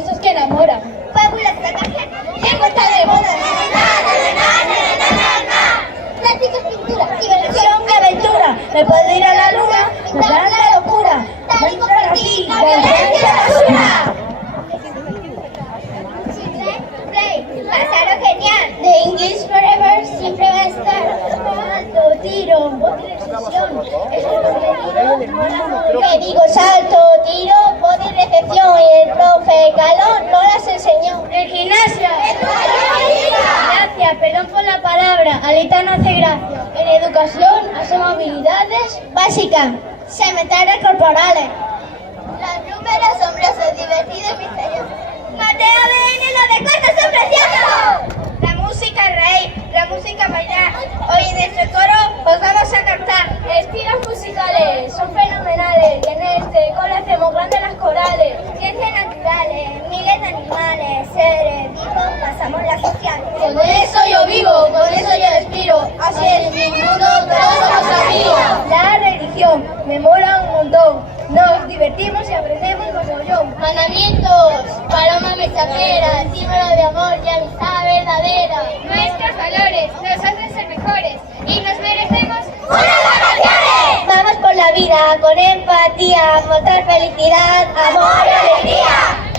versos que enamoran. Fábulas salvajes, lengua está de moda. Clásicos, pintura, diversión y aventura. Me puedo ir a la luna, me da la locura. Tal y como aquí, la violencia basura. Play, pasaron genial. The English Forever siempre va a estar. Salto, tiro, voz y recepción. Es el contenido. Que digo salto, tiro, voz y recepción. Y el profe Calón no las enseñó. En gimnasia. Gracias, perdón por la palabra. Alita no hace gracia. En educación hacemos habilidades Básica, cementerios corporales. Los números asombrosos, divertidos y misteriosos. Mateo BN, lo de cuartos son preciosos. La música rey, la música bailar. Hoy en este coro os vamos a cantar. estilos musicales, son fenomenales. Y en este coro hacemos grandes las corales. Ciencias naturales, miles de animales, seres vivos, pasamos la social. Con eso yo vivo, con eso yo respiro. Así es mi mundo, todos somos amigos. La religión me mola un montón. Nos divertimos y aprendemos mogollón. Mandamientos, paloma mensajera, símbolo de amor y amistad verdadera. Nuestros valores nos hacen ser mejores y nos merecemos ¡unas vacaciones! Vamos por la vida con empatía, mostrar felicidad, amor y alegría.